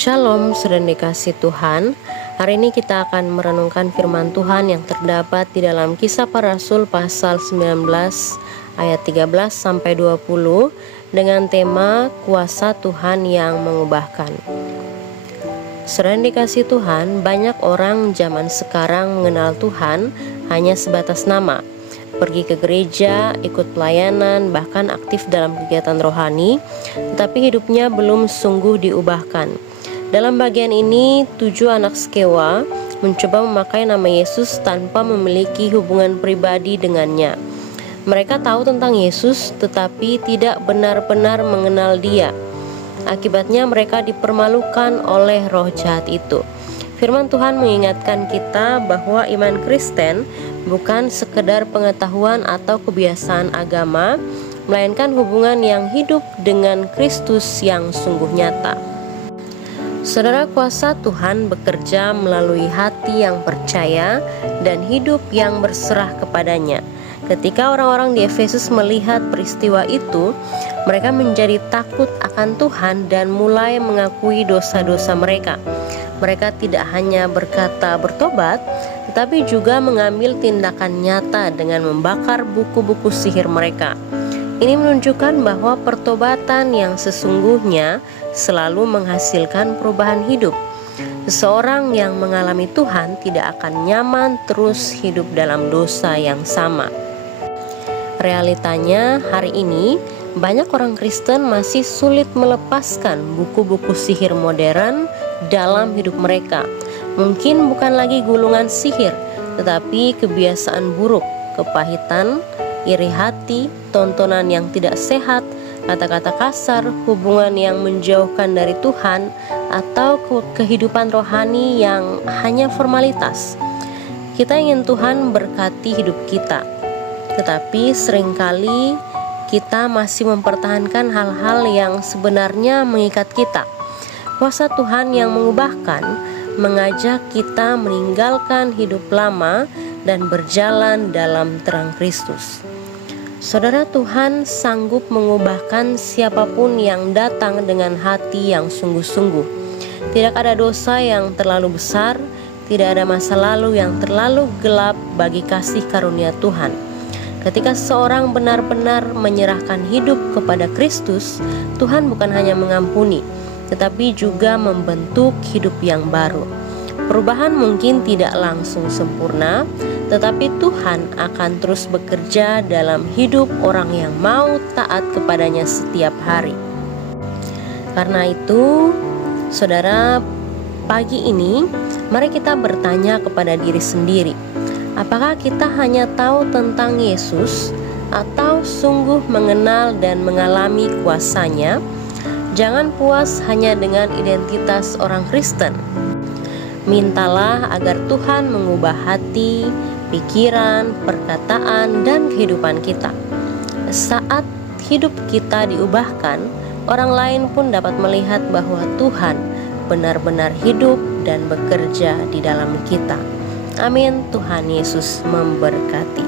Shalom, saudara dikasih Tuhan. Hari ini kita akan merenungkan firman Tuhan yang terdapat di dalam Kisah Para Rasul pasal 19 ayat 13 sampai 20 dengan tema kuasa Tuhan yang mengubahkan. Saudara dikasih Tuhan, banyak orang zaman sekarang mengenal Tuhan hanya sebatas nama. Pergi ke gereja, ikut pelayanan, bahkan aktif dalam kegiatan rohani, tetapi hidupnya belum sungguh diubahkan. Dalam bagian ini, 7 anak Skewa mencoba memakai nama Yesus tanpa memiliki hubungan pribadi dengannya. Mereka tahu tentang Yesus, tetapi tidak benar-benar mengenal Dia. Akibatnya mereka dipermalukan oleh roh jahat itu. Firman Tuhan mengingatkan kita bahwa iman Kristen bukan sekedar pengetahuan atau kebiasaan agama, melainkan hubungan yang hidup dengan Kristus yang sungguh nyata. Saudara, kuasa Tuhan bekerja melalui hati yang percaya dan hidup yang berserah kepadanya. Ketika orang-orang di Efesus melihat peristiwa itu, mereka menjadi takut akan Tuhan dan mulai mengakui dosa-dosa mereka. Mereka tidak hanya berkata bertobat, tetapi juga mengambil tindakan nyata dengan membakar buku-buku sihir mereka. Ini menunjukkan bahwa pertobatan yang sesungguhnya selalu menghasilkan perubahan hidup. Seseorang yang mengalami Tuhan tidak akan nyaman terus hidup dalam dosa yang sama. Realitanya hari ini, banyak orang Kristen masih sulit melepaskan buku-buku sihir modern dalam hidup mereka. Mungkin bukan lagi gulungan sihir, tetapi kebiasaan buruk, kepahitan, iri hati, tontonan yang tidak sehat, kata-kata kasar, hubungan yang menjauhkan dari Tuhan, atau kehidupan rohani yang hanya formalitas. Kita ingin Tuhan berkati hidup kita, tetapi seringkali kita masih mempertahankan hal-hal yang sebenarnya mengikat kita. Kuasa Tuhan yang mengubahkan mengajak kita meninggalkan hidup lama dan berjalan dalam terang Kristus. Saudara, Tuhan sanggup mengubahkan siapapun yang datang dengan hati yang sungguh-sungguh. Tidak ada dosa yang terlalu besar, tidak ada masa lalu yang terlalu gelap bagi kasih karunia Tuhan. Ketika seorang benar-benar menyerahkan hidup kepada Kristus, Tuhan bukan hanya mengampuni, tetapi juga membentuk hidup yang baru. Perubahan mungkin tidak langsung sempurna, tetapi Tuhan akan terus bekerja dalam hidup orang yang mau taat kepadanya setiap hari. Karena itu, saudara, pagi ini mari kita bertanya kepada diri sendiri, apakah kita hanya tahu tentang Yesus atau sungguh mengenal dan mengalami kuasa-Nya? Jangan puas hanya dengan identitas orang Kristen. Mintalah agar Tuhan mengubah hati, pikiran, perkataan, dan kehidupan kita. Saat hidup kita diubahkan, orang lain pun dapat melihat bahwa Tuhan benar-benar hidup dan bekerja di dalam kita. Amin. Tuhan Yesus memberkati.